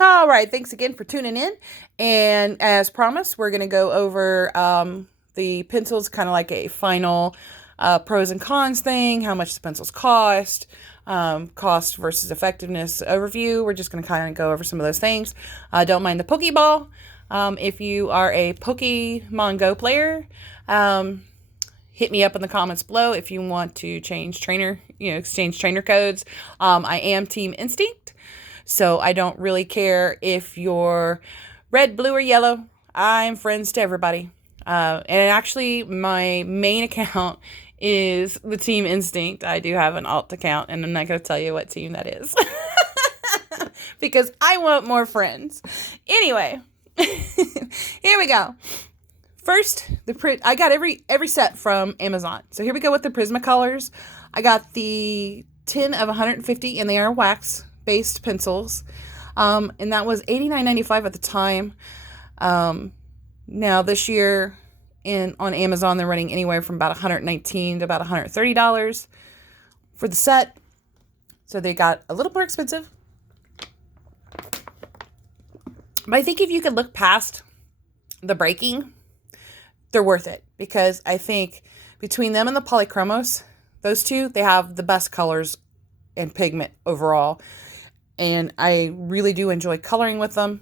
All right, thanks again for tuning in. And as promised, we're going to go over the pencils, kind of like a final pros and cons thing, how much the pencils cost, cost versus effectiveness overview. We're just going to kind of go over some of those things. Don't mind the Pokeball. If you are a Pokemon Go player, hit me up in the comments below if you want to change trainer, exchange trainer codes. I am Team Instinct. So I don't really care if you're red, blue, or yellow. I'm friends to everybody. And actually, my main account is the Team Instinct. I do have an alt account, and I'm not going to tell you what team that is. Because I want more friends. Anyway, here we go. First, I got every set from Amazon. So here we go with the Prismacolors. I got the 10 of 150, and they are wax-based pencils. And that was $89.95 at the time. Now this year on Amazon, they're running anywhere from about $119 to about $130 for the set. So they got a little more expensive. But I think if you could look past the breaking, they're worth it, because I think between them and the Polychromos, those two, they have the best colors and pigment overall. And I really do enjoy coloring with them.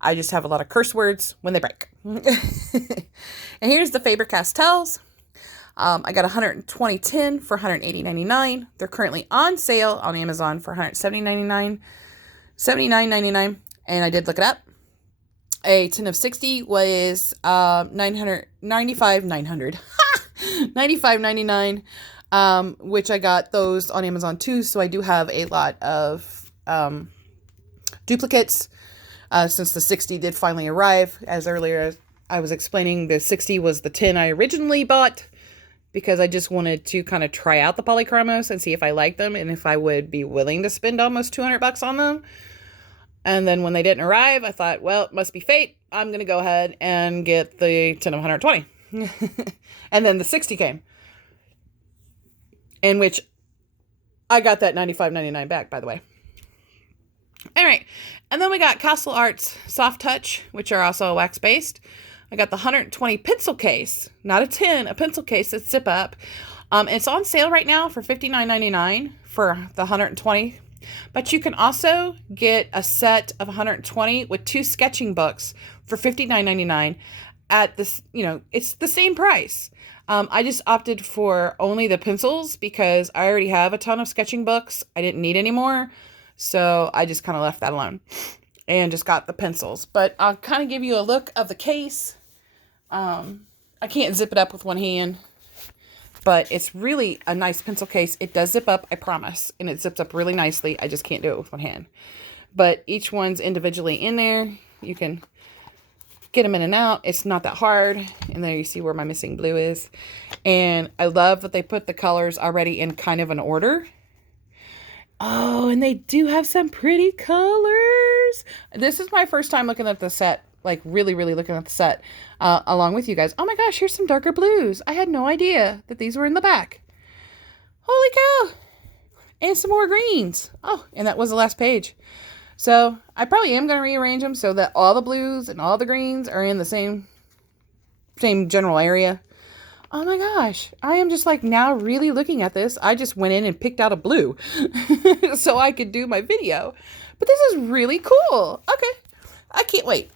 I just have a lot of curse words when they break. And here's the Faber Castells. I got 120 tin for $180.99. They're currently on sale on Amazon for $79.99. And I did look it up. A tin of 60 was $95.99, which I got those on Amazon too. So I do have a lot of duplicates since the 60 did finally arrive. As earlier I was explaining, the 60 was the tin I originally bought because I just wanted to kind of try out the Polychromos and see if I liked them and if I would be willing to spend almost $200 on them. And then when they didn't arrive, I thought, well, it must be fate. I'm going to go ahead and get the 10 of 120. And then the 60 came, in which I got that $95.99 back, by the way. All right. And then we got Castle Arts Soft Touch, which are also wax-based. I got the 120 pencil case, not a tin, a pencil case that's zip up. It's on sale right now for $59.99 for the 120. But you can also get a set of 120 with 2 sketching books for $59.99 at this, it's the same price. I just opted for only the pencils because I already have a ton of sketching books. I didn't need any more. So I just kind of left that alone and just got the pencils. But I'll kind of give you a look of the case. I can't zip it up with one hand, but it's really a nice pencil case. It does zip up, I promise. And it zips up really nicely. I just can't do it with one hand. But each one's individually in there. You can get them in and out. It's not that hard. And there you see where my missing blue is. And I love that they put the colors already in kind of an order. Oh, and they do have some pretty colors. This is my first time looking at the set. Like really, really looking at the set along with you guys. Oh my gosh, here's some darker blues. I had no idea that these were in the back. Holy cow. And some more greens. Oh, and that was the last page. So I probably am going to rearrange them so that all the blues and all the greens are in the same general area. Oh my gosh. I am just like now really looking at this. I just went in and picked out a blue so I could do my video. But this is really cool. Okay. I can't wait.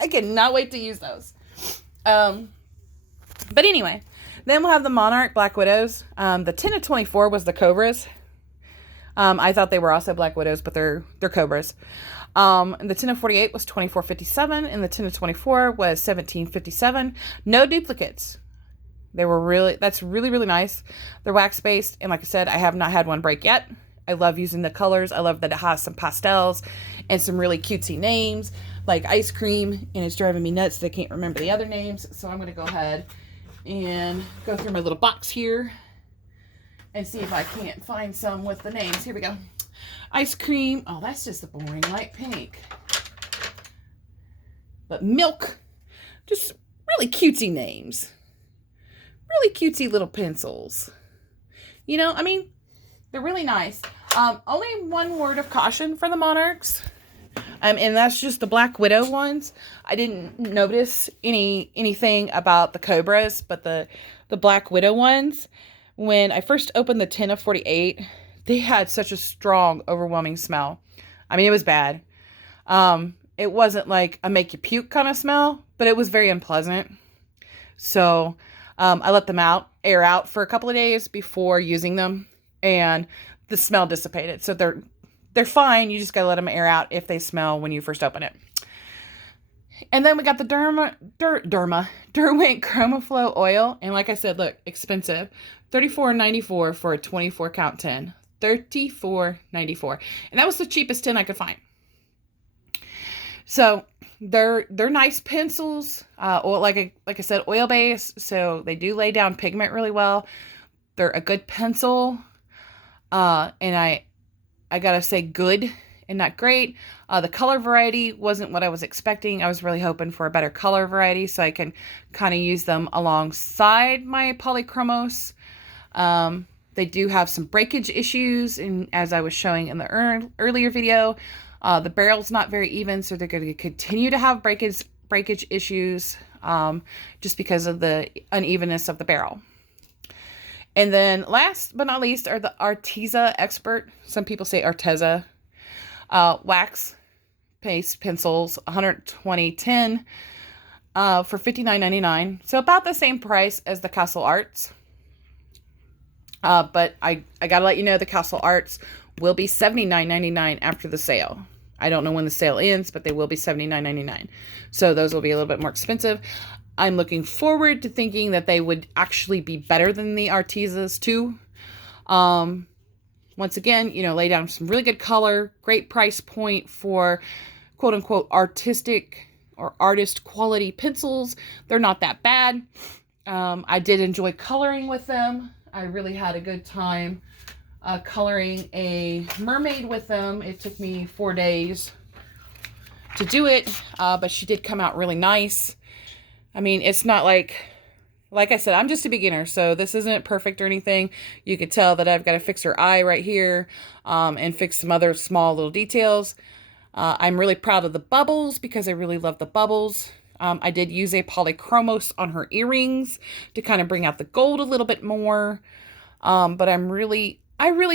I cannot wait to use those. But anyway, then we'll have the Monarch Black Widows. The 10 of 24 was the Cobras. I thought they were also Black Widows, but they're Cobras. And the 10 of 48 was $24.57, and the 10 of 24 was $17.57. No duplicates. That's really, really nice. They're wax-based, and like I said, I have not had one break yet. I love using the colors. I love that it has some pastels and some really cutesy names like ice cream, and it's driving me nuts that I can't remember the other names. So I'm going to go ahead and go through my little box here and see if I can't find some with the names. Here we go. Ice cream. Oh, that's just a boring light pink. But milk. Just really cutesy names. Really cutesy little pencils. They're really nice. Only one word of caution for the Monarchs. And that's just the Black Widow ones. I didn't notice anything about the Cobras, but the Black Widow ones, when I first opened the tin of 48, they had such a strong, overwhelming smell. I mean, it was bad. It wasn't like a make you puke kind of smell, but it was very unpleasant. So I let them air out for a couple of days before using them, and the smell dissipated. So they're fine. You just gotta let them air out if they smell when you first open it. And then we got the Derwent Chromaflow oil. And like I said, look, expensive. $34.94 for a 24 count tin. $34.94. And that was the cheapest tin I could find. So they're nice pencils. Or like I said, oil based. So they do lay down pigment really well. They're a good pencil. And I gotta say good and not great. The color variety wasn't what I was expecting. I was really hoping for a better color variety so I can kind of use them alongside my polychromos. They do have some breakage issues, and as I was showing in the earlier video, the barrel's not very even, so they're going to continue to have breakage issues just because of the unevenness of the barrel. And then last but not least are the Arteza Expert. Some people say Arteza. Wax paste pencils, 120 tin for $59.99. So about the same price as the Castle Arts. But I gotta let you know the Castle Arts will be $79.99 after the sale. I don't know when the sale ends, but they will be $79.99. So those will be a little bit more expensive. I'm looking forward to thinking that they would actually be better than the Artezas too. Once again, lay down some really good color, great price point for quote unquote artistic or artist quality pencils. They're not that bad. I did enjoy coloring with them. I really had a good time coloring a mermaid with them. It took me 4 days to do it, but she did come out really nice. I mean, it's not like I said, I'm just a beginner, so this isn't perfect or anything. You could tell that I've got to fix her eye right here and fix some other small little details. I'm really proud of the bubbles because I really love the bubbles. I did use a polychromos on her earrings to kind of bring out the gold a little bit more. But I really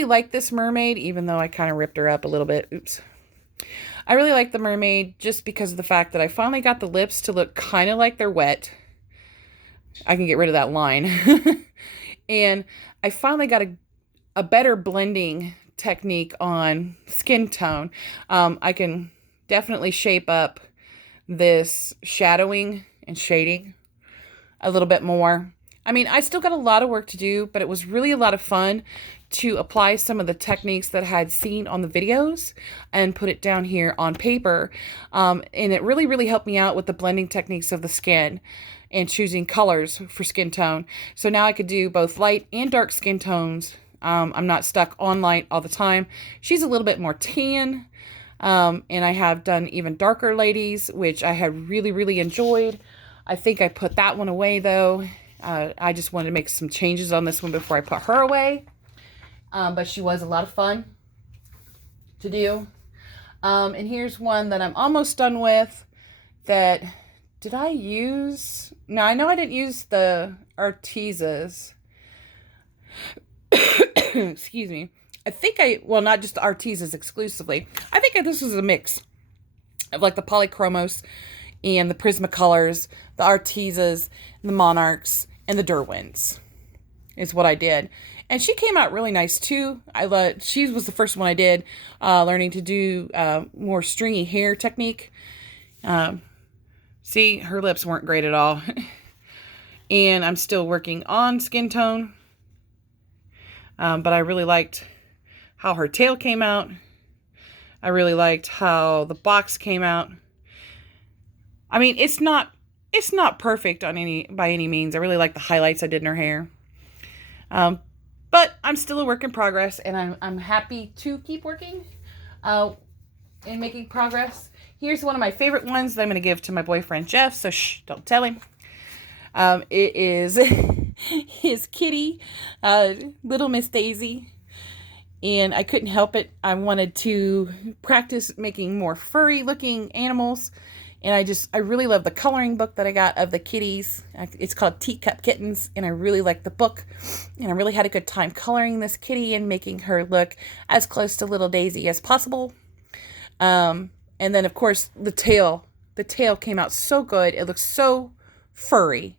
like this mermaid, even though I kind of ripped her up a little bit. Oops. I really like the mermaid just because of the fact that I finally got the lips to look kind of like they're wet. I can get rid of that line. And I finally got a better blending technique on skin tone. I can definitely shape up this shadowing and shading a little bit more. I mean, I still got a lot of work to do, but it was really a lot of fun to apply some of the techniques that I had seen on the videos and put it down here on paper. And it really, really helped me out with the blending techniques of the skin and choosing colors for skin tone. So now I could do both light and dark skin tones. I'm not stuck on light all the time. She's a little bit more tan. And I have done even darker ladies, which I had really, really enjoyed. I think I put that one away though. I just wanted to make some changes on this one before I put her away. But she was a lot of fun to do. And here's one that I'm almost done with that, did I use? No, I know I didn't use the Artezas. Excuse me. I think well, not just the Artezas exclusively. I think this was a mix of like the Polychromos and the Prismacolors, the Artezas, the Monarchs, and the Derwents is what I did. And she came out really nice too. She was the first one I did, learning to do more stringy hair technique. See, her lips weren't great at all. And I'm still working on skin tone. But I really liked how her tail came out. I really liked how the box came out. I mean, it's not perfect by any means. I really like the highlights I did in her hair. But I'm still a work in progress, and I'm happy to keep working and making progress. Here's one of my favorite ones that I'm going to give to my boyfriend, Jeff, so shh, don't tell him. It is his kitty, Little Miss Daisy. and I couldn't help it. I wanted to practice making more furry looking animals. And I really love the coloring book that I got of the kitties. It's called Teacup Kittens, and I really like the book. And I really had a good time coloring this kitty and making her look as close to little Daisy as possible. And then, of course, the tail. The tail came out so good. It looks so furry.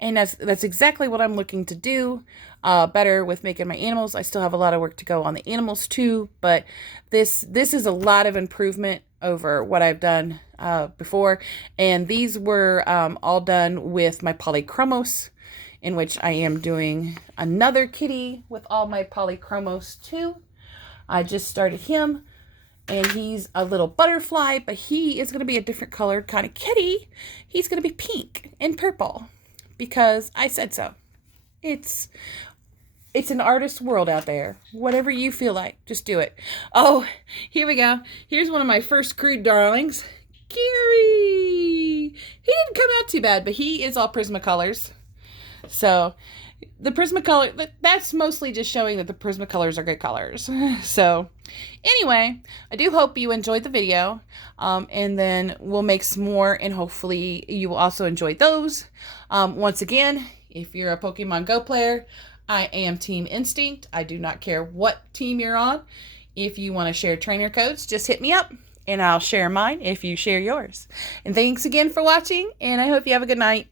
And that's exactly what I'm looking to do better with making my animals. I still have a lot of work to go on the animals too, but this is a lot of improvement over what I've done before. And these were all done with my polychromos, in which I am doing another kitty with all my polychromos too. I just started him, and he's a little butterfly, but he is going to be a different colored kind of kitty. He's going to be pink and purple because I said so. It's an artist's world out there. Whatever you feel like, just do it. Oh, here we go. Here's one of my first crude darlings, Gary. He didn't come out too bad, but he is all Prismacolors. So the Prismacolor, that's mostly just showing that the Prismacolors are good colors. So anyway, I do hope you enjoyed the video, and then we'll make some more, and hopefully you will also enjoy those. Once again, if you're a Pokemon Go player, I am Team Instinct. I do not care what team you're on. If you want to share trainer codes, just hit me up, and I'll share mine if you share yours. And thanks again for watching, and I hope you have a good night.